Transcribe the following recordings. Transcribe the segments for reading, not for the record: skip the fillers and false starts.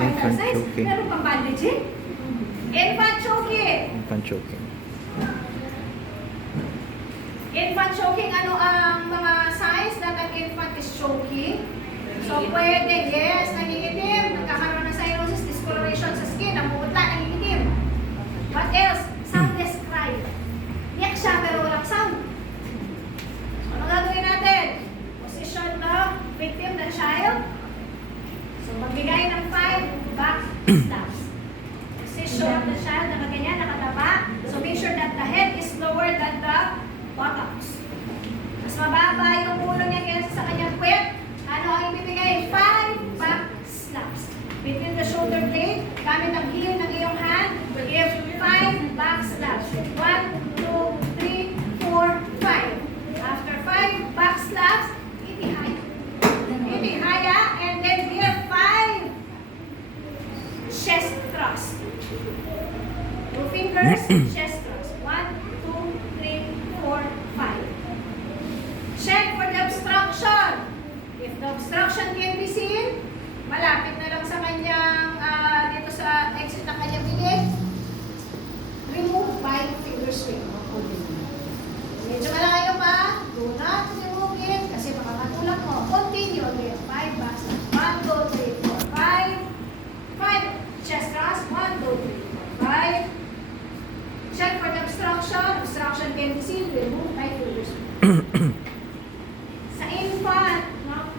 final size. choking. Meron pang bandaging. Infant choking. Infant choking. Infant choking, ano ang mga signs that an infant is choking? So, pwede, yes, nangingitim, nagkakaroon ng cyanosis, discoloration sa skin, namumutla, nangingitim. What else? Soundless cry. Iyak siya pero walang sound. So, ano gagawin natin? Position ng victim, the child. So, magbigay ng 5 back slaps. Position of the child na ganyan, nakatapa. So, make sure that the head is lower than the buttocks. Mas mababa yung ulo niya kaysa sa kanyang puwet. Ano ang ibibigay? 5 back slaps. Between the shoulder blade, gamit ang heel ng iyong hand, give 5 back slaps. 1, 2, 3, 4, 5. After 5 back slaps, itihaya. Itihaya, and then give 5 chest thrust. 2 fingers, chest thrust. 1, 2, 3, 4, 5. Check for the obstruction. If the obstruction can be seen, malapit na lang sa kanyang, dito sa exit ng kanyang bibig, remove by finger swing. Medyo malayo pa, do not remove it kasi makakatulak mo. Continue again. 5 backs. 1, 2, 3, 4, 5. 5 chest thrust. 1, 2, 3, 4, 5. Check for the obstruction. Obstruction can be seen, remove by finger swing. Sa infant, no?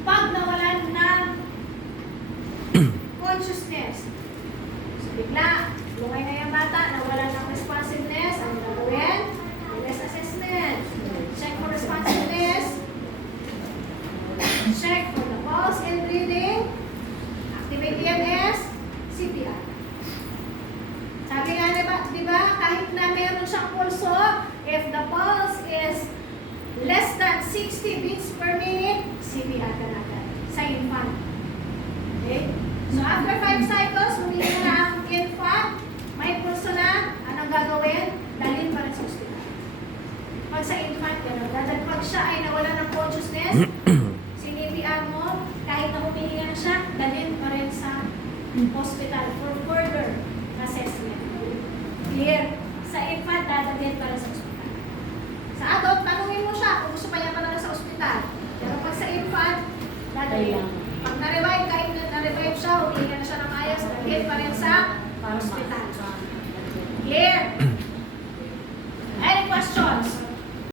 Pag nawalan ng consciousness, so bigla, lumay na yung bata, nawalan ng responsiveness, ang gagawin, wellness assessment. Check for responsiveness. Check for the pulse and breathing. Activate EMS, CPR. Sabi nga diba, kahit na meron siyang pulso, if the pulse is less than 60 beats per minute, CPR ka natin sa infant. Okay? So after 5 cycles, humingi na ang infant, may pulso na, anong gagawin? Dalhin pa rin sa ospital. Pag sa infant, gano'n. Dahil pag siya ay nawala ng consciousness,